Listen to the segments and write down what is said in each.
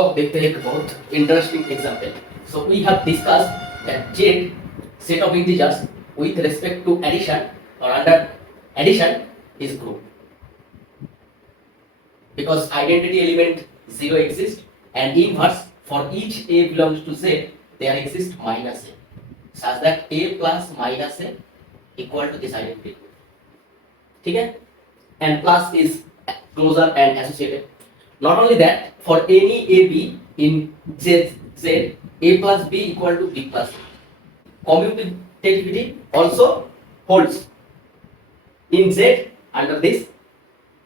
आओ देखते हैं एक बहुत interesting example. So we have discussed that Z set of integers with respect to addition or under addition is group because identity element 0 exists and inverse for each a belongs to Z there exists minus a such that a plus minus a equal to this identity. ठीक है? And plus is closer and associated. Not only that, for any AB in Z, A plus B equal to B plus A. Commutativity also holds in Z under this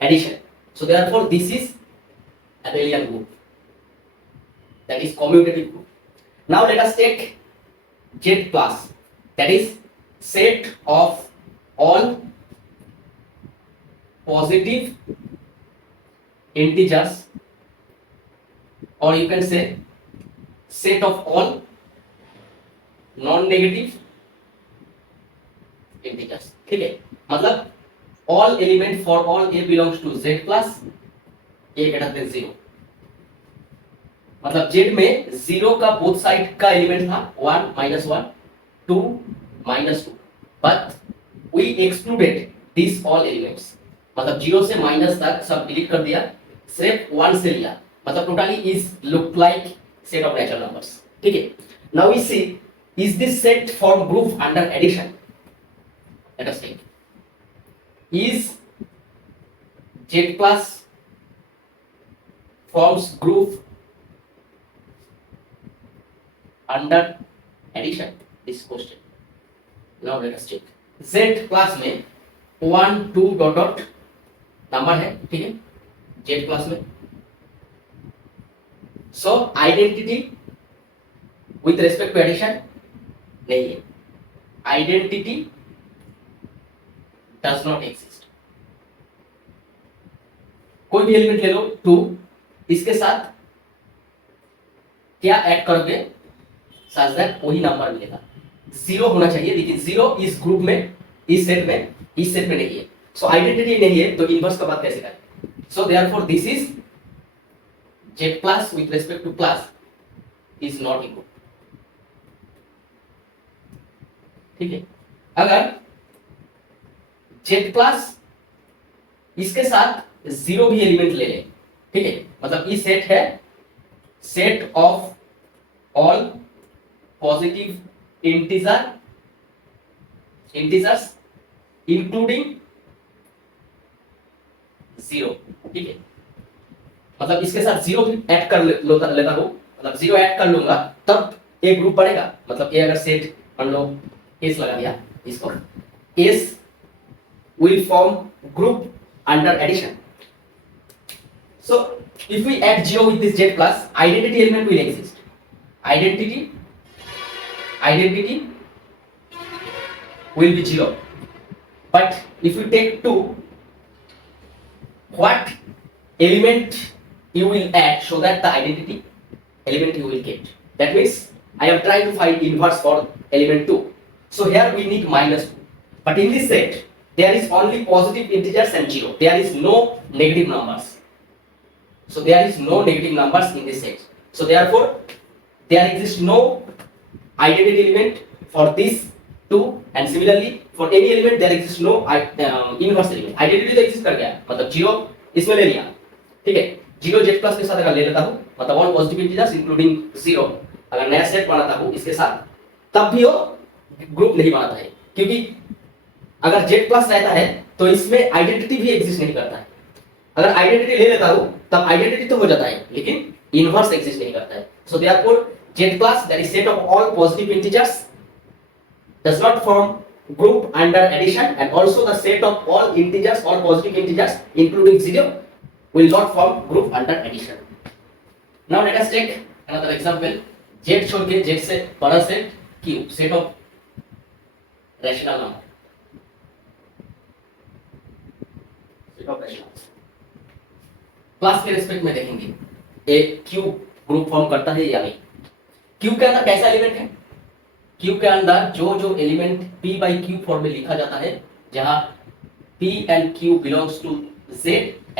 addition. So therefore, this is abelian group. That is commutative group. Now let us take Z plus. That is set of all positive integers, or you can say set of all non-negative integers. ठीक है, मतलब all element for all a belongs to Z plus a greater than 0. मतलब Z में 0 का both side का element था 1 minus 1 2 minus 2 but we excluded these all elements. मतलब 0 से माइनस तक सब डिलीट कर दिया, सिर्फ 1 से लिया, मतलब totally is look like set of natural numbers. ठीक है, now we see is this set form group under addition. Let us take is Z plus forms group under addition. This question. Now let us check. Z plus में 1 2 dot dot number है. ठीक है, Z plus में. So identity with respect to addition नहीं है. Identity does not exist. कोई भी element ले लो 2, इसके साथ क्या ऐड करोगे सच दैट वही नंबर मिलेगा. 0 होना चाहिए, लेकिन 0 इस ग्रुप में, इस सेट में नहीं है. सो आइडेंटिटी नहीं है तो इनवर्स का बात कैसे करें. So therefore this is Z plus with respect to plus is not equal. ठीक है, अगर Z plus इसके साथ 0 भी एलिमेंट ले ले, ठीक है, मतलब ये सेट है set of all positive integers including 0. ठीक है, मतलब इसके साथ 0 भी ऐड कर लेता हूं, मतलब 0 ऐड कर लूंगा तब एक ग्रुप बनेगा. मतलब ये अगर सेट मान लो एस लगा दिया, इसको S will form group under addition. So if we add 0 with this Z plus, identity element will exist. Identity will be 0. But if you take 2, what element you will add so that the identity element you will get. That means I am trying to find inverse for element 2. So here we need minus 2. But in this set there is only positive integers and 0. There is no negative numbers. So there is no negative numbers in this set. So therefore there exists no identity element for this 2, and similarly for any element there exists no inverse element. Identity तो exist कर गया, मतलब 0 इसमें ले लिया. ठीक है, 0 Z plus के साथ अगर ले लेता हूं, मतलब ऑल पॉजिटिव इंटीजर्स इंक्लूडिंग 0, अगर नया सेट बनाता हूं इसके साथ, तब भी वो ग्रुप नहीं बनाता है, क्योंकि अगर Z plus रहता है तो इसमें आइडेंटिटी भी एग्जिस्ट नहीं करता है. अगर आइडेंटिटी ले लेता हूं तब आइडेंटिटी तो हो जाता है, लेकिन इनवर्स एग्जिस्ट नहीं करता है. So therefore Z plus, that is set of all positive integers, does not form group under addition, and also the set of all integers, all positive integers including 0 will not form group under addition. Now let us take another example. Z छोड़ के Z से बड़ा set Q, set of rational number. Set of rational. Class के respect में देखेंगे ए Q group form करता है या नहीं. Q के अंदर कैसा एलिमेंट है? Q के अंदर जो element P by Q form में लिखा जाता है, जहां P and Q belongs to Z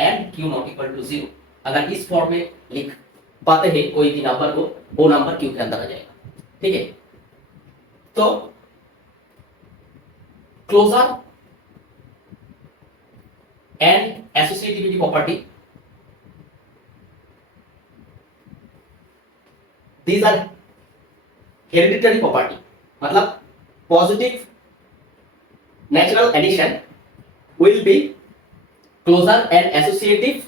and Q not equal to 0. अगर इस फॉर्म में लिख पाते हैं कोई भी नंबर को, वो नंबर क्यू के अंदर आ जाएगा। ठीक है, तो closure and associativity property, these are hereditary property, मतलब positive natural addition will be closer and associative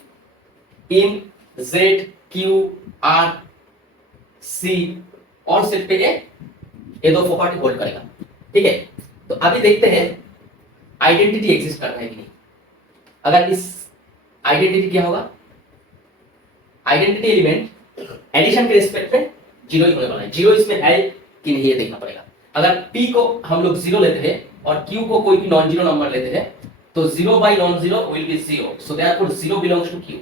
in Z, Q, R, C और सेट पे ये दो प्रॉपर्टी होल्ड करेगा। ठीक है, तो अभी देखते हैं आइडेंटिटी एग्जिस्ट करता है कि नहीं। अगर इस आइडेंटिटी क्या होगा, आइडेंटिटी एलिमेंट एडिशन के रिस्पेक्ट में जीरो ही होने वाला है। जीरो इसमें है कि नहीं ये देखना पड़ेगा। अगर P को हम लोग जीरो लेते हैं और Q को कोई भी नॉन जीरो नंबर लेते हैं तो zero by non zero will be zero, so therefore zero belongs to Q।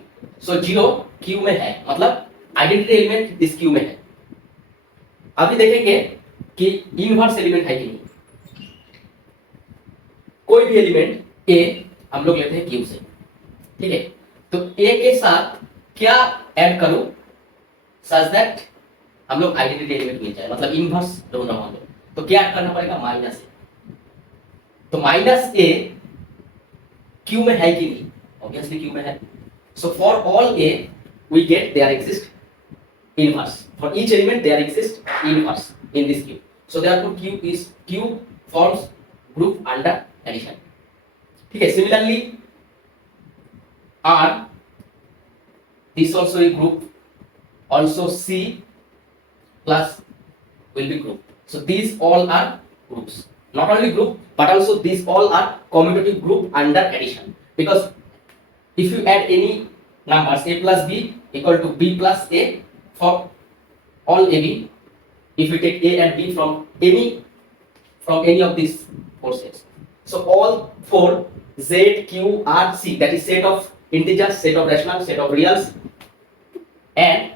So zero Q में है, मतलब आइडेंटिटी एलिमेंट इस Q में है। अभी देखेंगे कि इनवर्स एलिमेंट है कि नहीं। कोई भी एलिमेंट A हम लोग लेते हैं Q से, ठीक है, तो A के साथ क्या ऐड करूं सच दैट हम लोग आइडेंटिटी एलिमेंट मिल जाए, मतलब इनवर्स ढूंढ रहा हूं, तो क्या ऐड करना पड़ेगा, माइनस ए। तो माइनस ए क्यू में है कि नहीं, ऑब्वियसली क्यू में है। So for all A we get there exist inverse, for each element there exist inverse in this Q, so therefore Q forms group under addition. ठीक है, similarly R, this also a group, also C plus will be group. So these all are groups. Not only group, but also these all are commutative group under addition. Because if you add any numbers A plus B equal to B plus A for all AB, if you take A and B from any of these four sets, so all four Z, Q, R, C, that is set of integers, set of rational, set of reals, and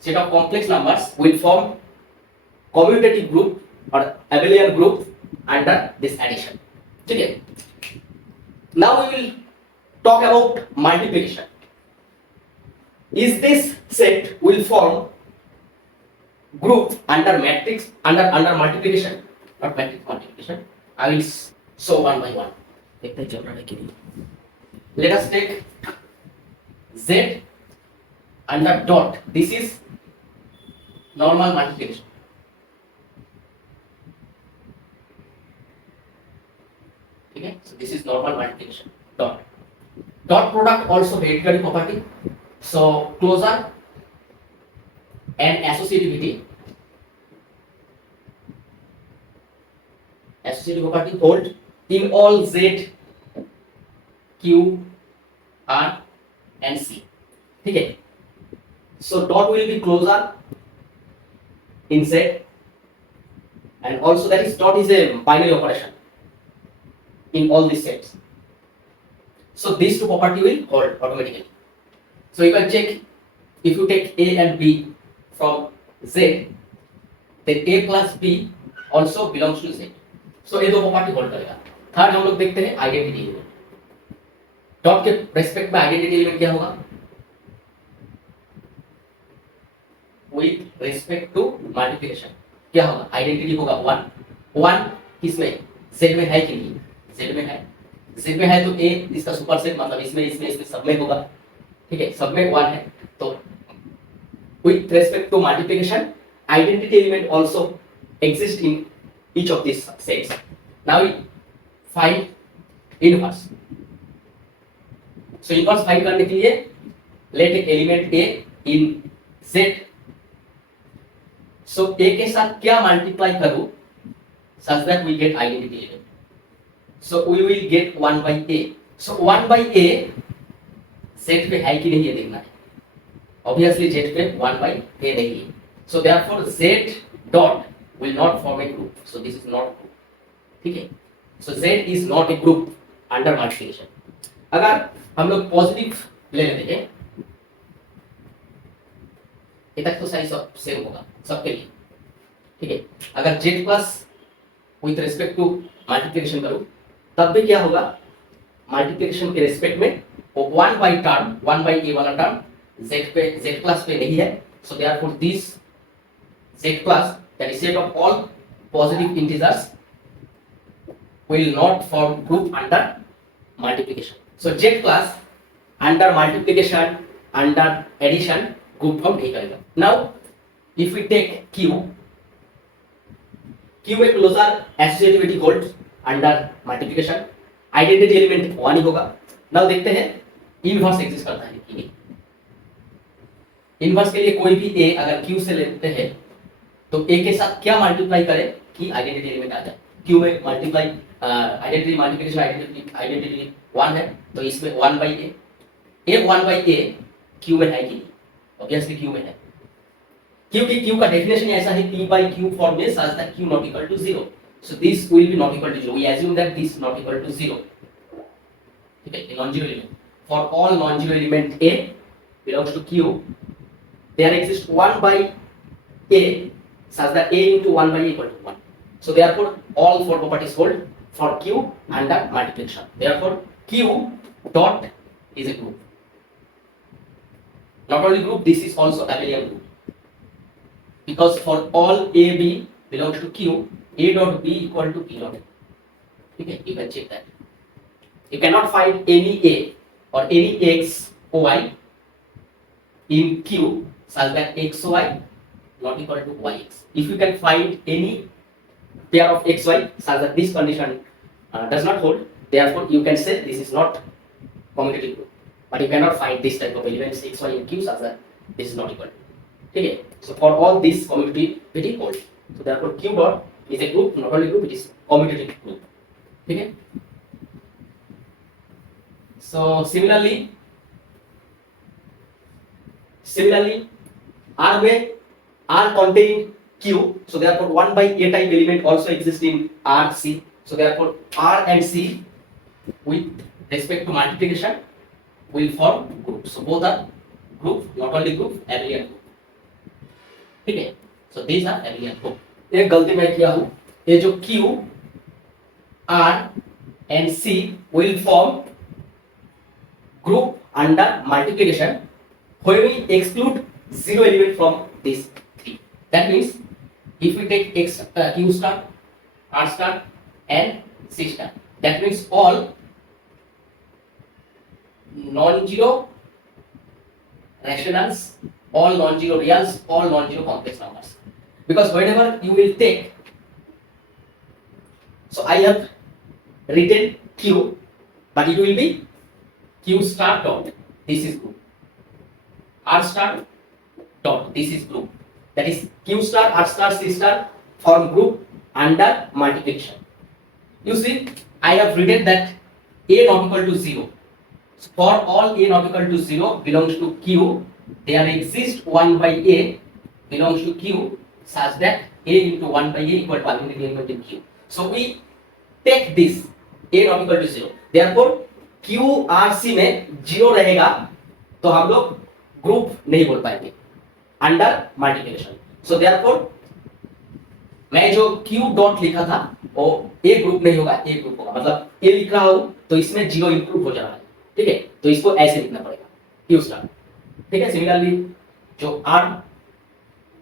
set of complex numbers will form commutative group or abelian group under this addition. ठीक है, now we will talk about multiplication. Is this set will form group under matrix under multiplication, not matrix multiplication. I will show one by one. देखते हैं चल रहा है कि नहीं। Let us take Z under dot. This is normal multiplication. ठीक है, so this is normal multiplication. Dot product also hereditary property. So closure and associativity property hold in all Z, Q, R and C. ठीक है, so dot will be closure in Z, and also that is dot is a binary operation in all these sets. So these two property will hold automatically. So you can check, if you take A and B from Z, then A plus B also belongs to Z. So ये दो property hold करेगा। Third हम लोग देखते हैं identity element. Dot के respect में identity element क्या होगा, with respect to multiplication क्या होगा, आइडेंटिटी होगा वन किसमें, Z में है कि नहीं, Z में है, Z में है तो A इसका सुपरसेट, मतलब इसमें सब में होगा। ठीक है, सब में वन है, तो with respect to multiplication identity element also exist in each of these sets. Now we find inverse. So inverse find करने के लिए let element A in Z, so A के साथ क्या मल्टीप्लाई करूं such that we get identity element. So we will get 1 by A. So 1 by A Z पे है कि नहीं ये देखना है। Obviously Z पे 1 by A नहीं है, so therefore Z dot will not form a group. So this is not group. ठीक है, so Z is not a group under multiplication. अगर हम लोग पॉजिटिव ले लेते हैं, ये तक तो साइज सब सेम होगा सबके लिए। ठीक है, अगर Z plus with respect to multiplication करूं तब भी क्या होगा, मल्टीप्लिकेशन के रिस्पेक्ट में वो 1 बाई टर्म, 1 बाई ए वाला टर्म Z पे Z प्लस पे नहीं है, So therefore this Z class, that is set of all positive integers, will not form group under multiplication. So Z class under multiplication, under addition, group form नहीं करेगा. Now if we take Q में closure associativity hold under multiplication, identity element 1 ही होगा. Now देखते हैं inverse exist करता है कि नहीं. इनवर्स के लिए कोई भी ए अगर क्यू से लेते हैं तो ए के साथ क्या मल्टीप्लाई करें कि आइडेंटिटी एलिमेंट आ जाए. क्यू में मल्टीप्लाई आइडेंटिटी मल्टीप्लिकेशन आइडेंटिटी 1 है तो इसमें 1 by A 1 by A Q में है कि नहीं. ऑब्वियसली क्यू में है, क्योंकि क्यू का डेफिनेशन ऐसा है p by q form में such that q not equal to 0. So this will be not equal to 0. We assume that this not equal to 0. ठीक है, non-zero element. For all non-zero element a belongs to q, there exists 1 by a such that a into 1 by a equal to 1. So therefore all four properties hold for q under multiplication. Therefore q dot is a group. Not only group, this is also abelian group. Because for all a b belongs to q, a dot b equal to p dot. Okay, you can check that. You cannot find any a or any x or y in q such that x y not equal to yx. If you can find any pair of x y such that this condition does not hold, therefore you can say this is not commutative group. But you cannot find this type of elements x y and q such that this is not equal to. Okay, so for all this commutativity holds. So therefore q dot is a group, not only group, it is commutative group. Okay. So similarly R में R contain Q, so therefore 1 by A type element also exists in R C. So therefore R and C with respect to multiplication will form group. So both are group, not only group, abelian group. ठीक है, so these are abelian group. एक गलती मैं किया हूं, ये जो Q, R and C will form group under multiplication when we exclude zero element from these three. That means if we take X, Q star, R star and C star, that means all non-zero rationals, all non-zero reals, all non-zero complex numbers. Because whenever you will take, so I have written Q, but it will be Q star dot, this is group. R star dot, this is group. That is Q star, R star, C star form group under multiplication. You see, I have written that A not equal to 0. So for all A not equal to 0 belongs to Q, there exists 1 by A belongs to Q such that A into 1 by A equal to identity element in Q. So we take this A not equal to 0. Therefore Q R C में 0 रहेगा तो हम लोग group नहीं बोल पाएंगे under multiplication. सो therefore मैं जो Q डॉट लिखा था वो A ग्रुप नहीं होगा, A ग्रुप होगा. मतलब A लिख रहा हूं तो इसमें 0 इंक्लूड हो जा रहा है. ठीक है, तो इसको ऐसे लिखना पड़ेगा Q स्टार. ठीक है, सिमिलरली जो R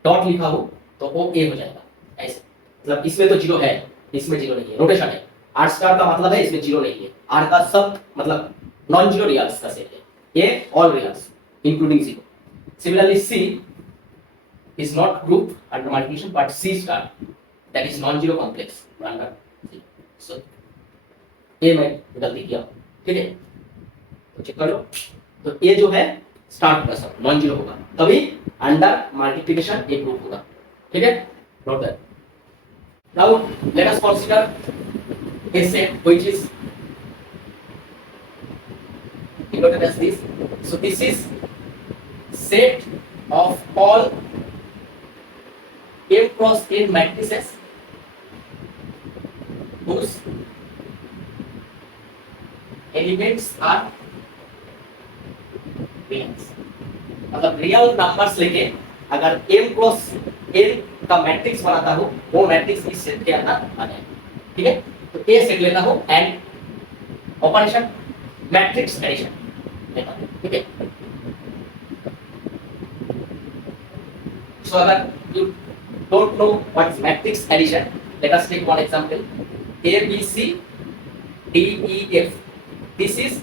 डॉट लिखा हो तो वो A हो जाएगा ऐसे. मतलब इसमें तो 0 है, इसमें 0 नहीं है, रोटेशन है. R स्टार का मतलब है इसमें 0 नहीं है. R का सब मतलब नॉन जीरो रियल्स का सेट है. A all reals including 0. Similarly C is not group under multiplication but C star, that is non-zero complex under C. So A में गलती किया. ठीक है, तो चेक कर लो. तो A जो है स्टार होगा, सब नॉन जीरो होगा, तभी अंडर मल्टीप्लिकेशन एक ग्रुप होगा. ठीक है, note that. Now let us consider a set which is denoted as this. So this is set of all M cross N matrices whose elements are reals. मतलब real numbers लेके अगर M cross N का matrix बनाता हूँ वो matrix इस set के अंदर आ जाए. ठीक है, तो A सेट लेता हूँ एंड ऑपरेशन मैट्रिक्स एडिशन लेता हूँ. ठीक है, So अगर you don't know what's matrix addition, let us take one example. A B C D E F. This is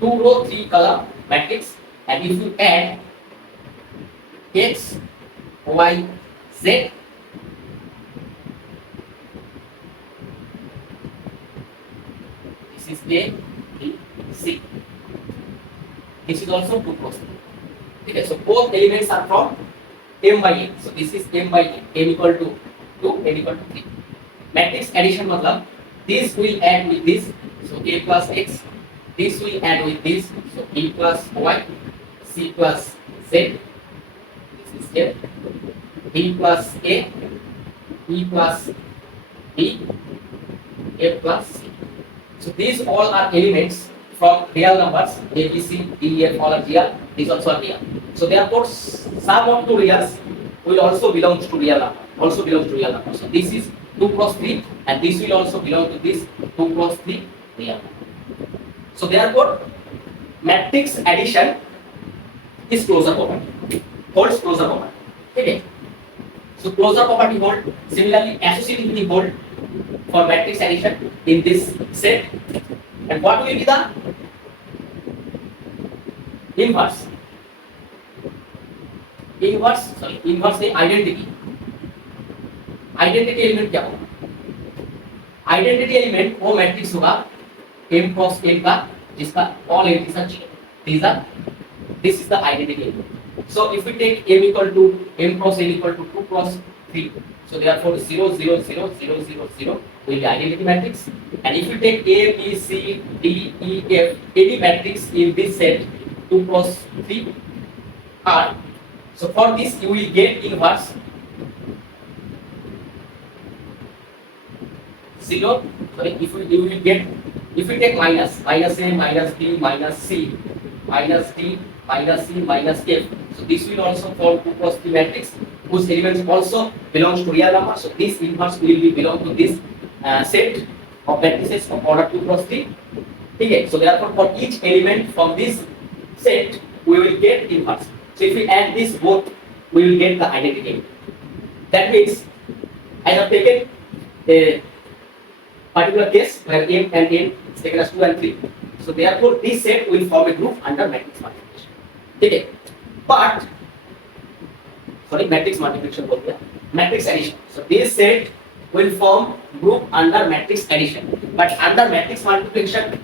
2 row 3 column matrix, and if you add X Y Z, this is A B C. This is also 2 cross 3. Okay, so both elements are from m by n. So this is m by n. M equal to 2, n equal to 3. Matrix addition मतलब this will add with this, so a plus x. This will add with this, so b plus y, c plus z. This is f. D plus a, e plus b, f plus c. So these all are elements from real numbers. A, B, C, D, E, F all are real. These also are real. So therefore, sum of two reals will also belong to real number. Also belongs to real number. So this is 2 cross 3, and this will also belong to this 2 cross 3 real number. So therefore, matrix addition is closure property. Holds closure property. Okay. So closure property hold. Similarly, associativity hold for matrix addition in this set. And what will be the inverse? Inverse से identity. Identity element क्या होगा? Identity element वो matrix होगा m cross n का, जिसका all entries are 0. This is the identity element. So if we take m cross n equal to 2 cross 3, so therefore 0 0 0 0 0 0 will be identity matrix. And if you take A, B, C, D, E, F, any matrix in this set 2 cross 3 R, so for this you will get inverse 0. Sorry, if you will get, if you take minus A, minus B, minus C, minus D, minus C, minus F, so this will also form 2 cross 3 matrix whose elements also belongs to real number. So this inverse will be belong to this set of matrices of order 2 cross 3. Okay, so therefore for each element from this set we will get inverse. So if we add this both, we will get the identity. That means I have taken a particular case where m and n is taken as 2 and 3. So therefore this set will form a group under matrix multiplication. Okay, but sorry, matrix multiplication बोल दिया, matrix addition. So this set will form group under matrix addition, but under matrix multiplication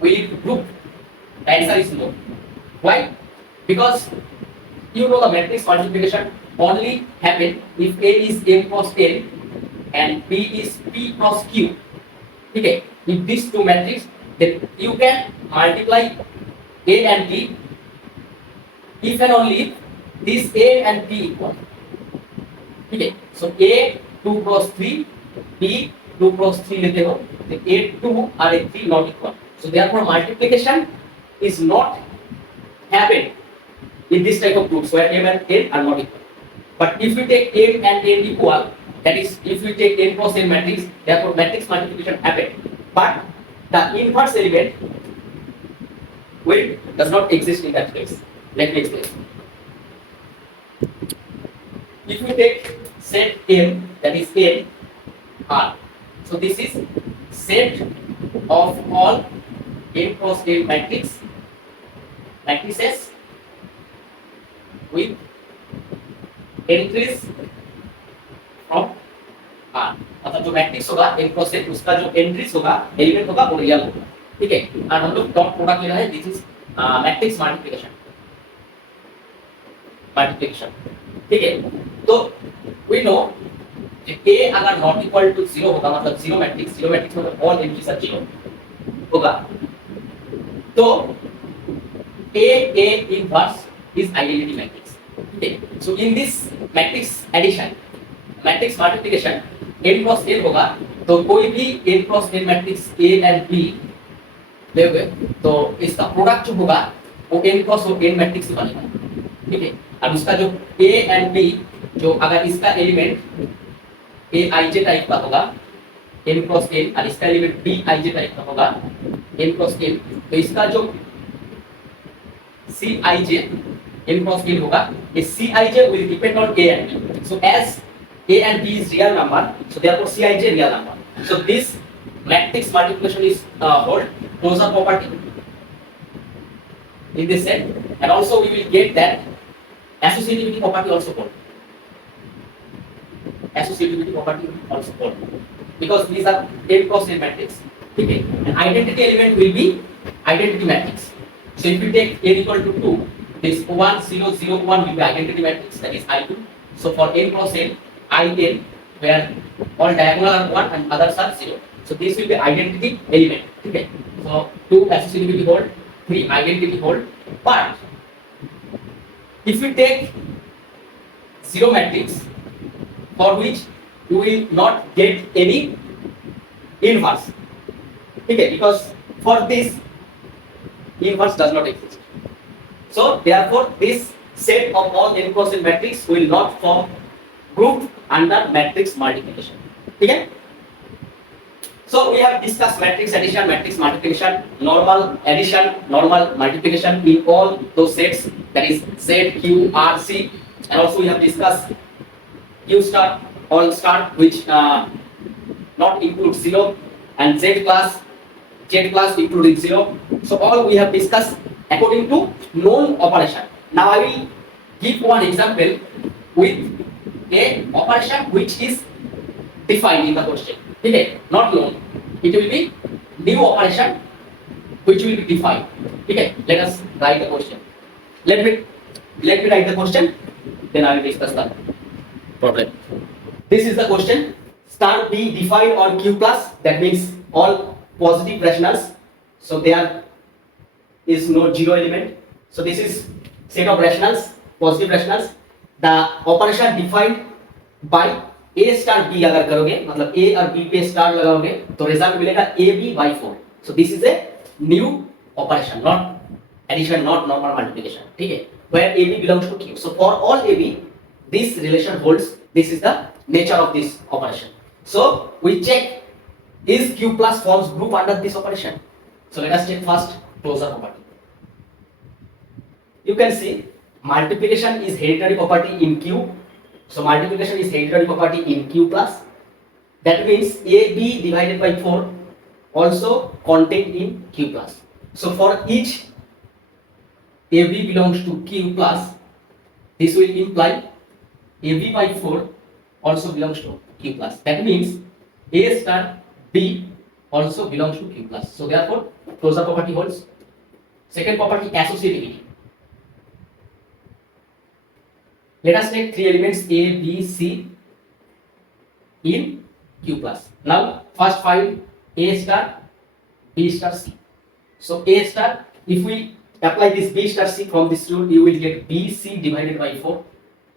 we group. The answer is no. Why? Because you know the matrix multiplication only happen if A is m cross n and B is p cross q. Okay, if these two matrices, then you can multiply A and B if and only if this A and B equal. Okay, so A 2 cross 3, B 2 cross 3 लेते हो, तो A2 और A3 not equal. So therefore multiplication is not happen in this type of groups where m and n are not equal. But if we take m and n equal, that is if we take n cross n matrix, therefore matrix multiplication happen. But the inverse element will does not exist in that case. Let me explain. If we take set M, that is n R, so this is set of all n cross n matrices with entries from R. मतलब जो matrix होगा n cross n, उसका जो entries होगा, element होगा, वो real होगा. ठीक है, और हम लोग डॉट प्रोडक्ट ले रहे हैं. This is matrix multiplication. ठीक है, तो वी नो a अगर नॉट इक्वल टू 0 होगा, मतलब जीरो मैट्रिक्स मतलब ऑल एंट्रीज आर 0 होगा, तो a inverse is identity matrix. ठीक है, so in this matrix addition, matrix multiplication n cross n होगा, तो कोई भी n cross n matrix a and b लेंगे, तो इसका प्रोडक्ट जो होगा वो n क्रॉस n मैट्रिक्स बनेगा. ठीक है, अब उसका जो a एंड b, जो अगर इसका एलिमेंट a ij टाइप का होगा n क्रॉस n, और इसका एलिमेंट b ij टाइप का होगा n क्रॉस n, तो इसका जो c ij n cross n होगा, ये Cij will depend on A and B. So as A and B is real number, so therefore Cij real number. So this matrix multiplication is hold closure property in this set, and also we will get that associativity property also hold. Associativity property also hold, because these are n cross n matrix. Okay, and identity element will be identity matrix. So if you take n equal to 2, this 1 0 0 1 will be identity matrix, that is I2. So for n cross n, In, where all diagonal are 1 and others are 0. So this will be identity element. Okay. So 2 associativity hold, 3 identity hold. But if we take 0 matrix, for which you will not get any inverse. Okay, because for this inverse does not exist. So therefore this set of all n cross n matrix will not form group under matrix multiplication. Okay? So we have discussed matrix addition, matrix multiplication, normal addition, normal multiplication in all those sets, that is Z, Q, R, C, and also we have discussed Q star, all star, which not include 0, and Z class including 0. So all we have discussed according to known operation. Now I will give one example with a operation which is defined in the question. Okay, not known. It will be new operation which will be defined. Okay, let us write the question. Let me write the question, then I will discuss the problem. This is the question. Star B defined on Q plus, that means all positive rationals. So there is no zero element. So this is set of rationals, positive rationals. The operation defined by A star B अगर करोगे, मतलब A और B पे star लगाओगे, तो result मिलेगा AB by 4. So this is a new operation, not addition, not normal multiplication. ठीक है? Where AB belongs to Q. So for all AB, this relation holds. This is the nature of this operation. So we check, is Q plus forms group under this operation. So let us check first closure property. You can see multiplication is hereditary property in Q. So multiplication is hereditary property in Q plus. That means AB divided by 4 also contained in Q plus. So for each AB belongs to Q plus, this will imply AB by 4 also belongs to Q plus. That means A star B also belongs to Q plus. So therefore closure property holds. Second property, associativity. Let us take three elements A, B, C in Q plus. Now first find A star, B star, C. So A star, if we apply this B star C from this rule, you will get BC divided by 4.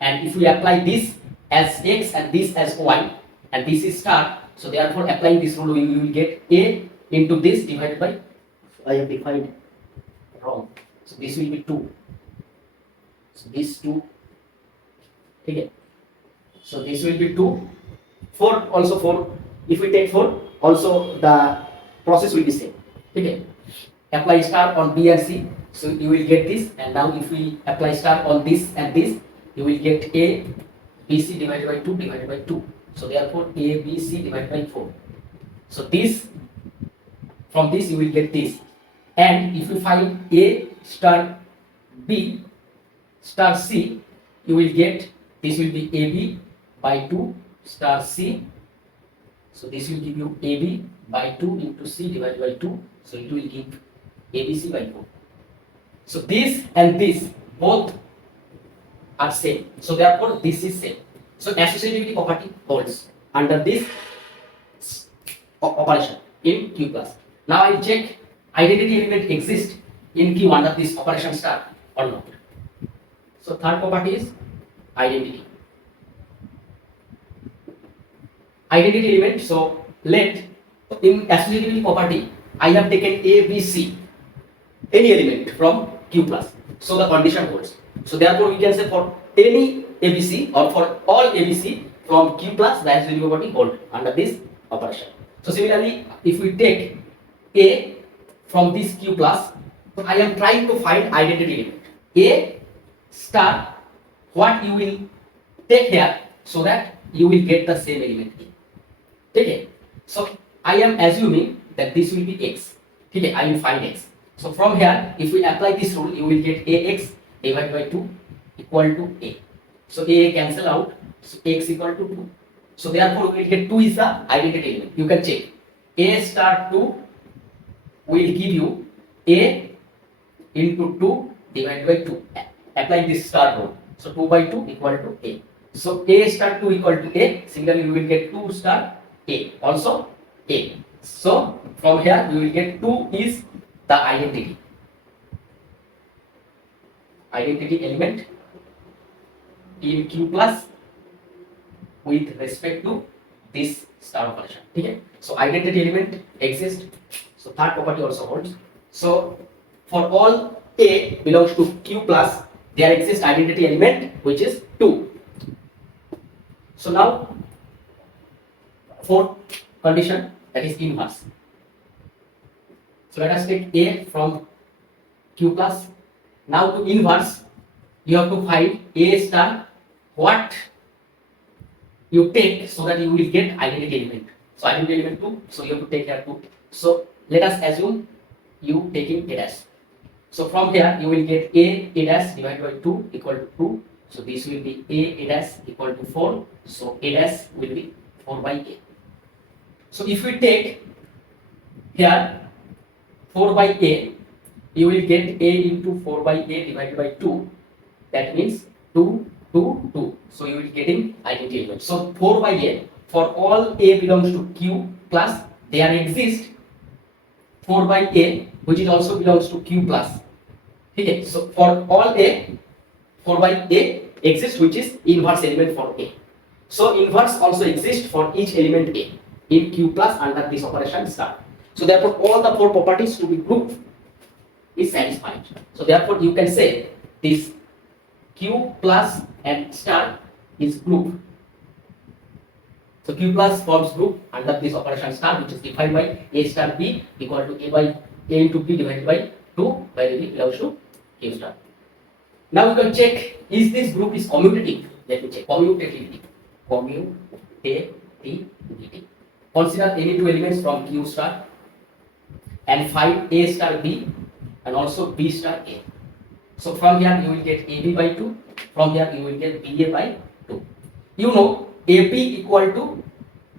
And if we apply this as X and this as Y, and this is star, so therefore applying this rule, we will get A into this divided by, I have defined wrong. So this will be 2. So this 2. Okay. So this will be 2. 4 also 4. If we take 4, also the process will be same. Okay. Apply star on B and C. So you will get this. And now if we apply star on this and this, you will get A, B, C divided by 2 divided by 2. So therefore A, B, C divided by 4. So this, from this you will get this. And if you find A star B star C, you will get, this will be AB by 2 star C. So this will give you AB by 2 into C divided by 2. So it will give ABC by 4. So this and this both are same. So therefore this is same. So associativity property holds under this operation in Q plus. Now I check identity element exists in Q under this operation star or not. So third property is identity. Identity element. So let in associativity property I have taken A, B, C, any element from Q plus. So the condition holds. So therefore we can say for any ABC or for all ABC from Q plus, the associativity property hold under this operation. So similarly, if we take A from this Q plus, so I am trying to find identity element. A star what you will take here so that you will get the same element A. Okay, so I am assuming that this will be x. Okay, I will find x. So from here, if we apply this rule, you will get ax divided by 2 equal to a. So a cancel out, so x equal to 2. So therefore, we will get 2 is the identity element. You can check. A star 2 will give you a into 2 divided by 2. Apply this star rule. So 2 by 2 equal to a. So a star 2 equal to a. Similarly, you will get 2 star a. Also a. So from here, you will get 2 is the identity element in Q plus with respect to this star operation. Okay? So identity element exists. So third property also holds. So for all A belongs to Q plus, there exists identity element which is 2. So now fourth condition, that is inverse. So let us take A from Q plus. Now to inverse, you have to find A star what you take so that you will get identity element. So identity element 2, so you have to take here 2. So let us assume you taking A dash. So from here you will get A dash divided by 2 equal to 2. So this will be A dash equal to 4. So A dash will be 4 by A. So if we take here 4 by A, you will get A into 4 by A divided by 2. That means 2, 2, 2. So you will getting identity element. So 4 by A, for all A belongs to Q plus, there exists 4 by A which is also belongs to Q plus. Okay, so for all A, 4 by A exists which is inverse element for A. So inverse also exists for each element A in Q plus under this operation star. So therefore all the 4 properties to be grouped is satisfied. So therefore you can say this Q plus and star is group. So Q plus forms group under this operation star, which is defined by A star B equal to A into B divided by 2 where B belongs to Q star. Now we can check is this group is commutative. Let me check. Commutativity. Consider any 2 elements from Q star and find A star B and also B star A. So from here you will get AB by 2. From here you will get BA by 2. You know AP equal to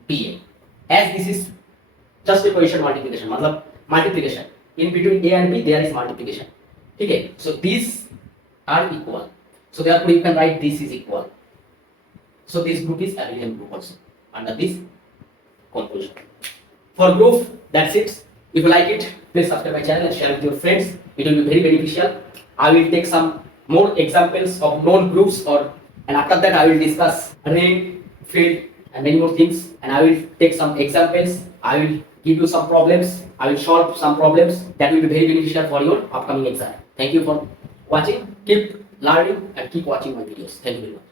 BA. As this is just a coefficient multiplication. Matlab multiplication. In between A and B there is multiplication. Okay. So these are equal. So therefore you can write this is equal. So this group is abelian group also under this conclusion. For group, that's it. If you like it, please subscribe my channel and share with your friends. It will be very beneficial. I will take some more examples of known groups and after that I will discuss ring, field and many more things, and I will take some examples. I will give you some problems. I will solve some problems that will be very beneficial for your upcoming exam. Thank you for watching. Keep learning and keep watching my videos. Thank you very much.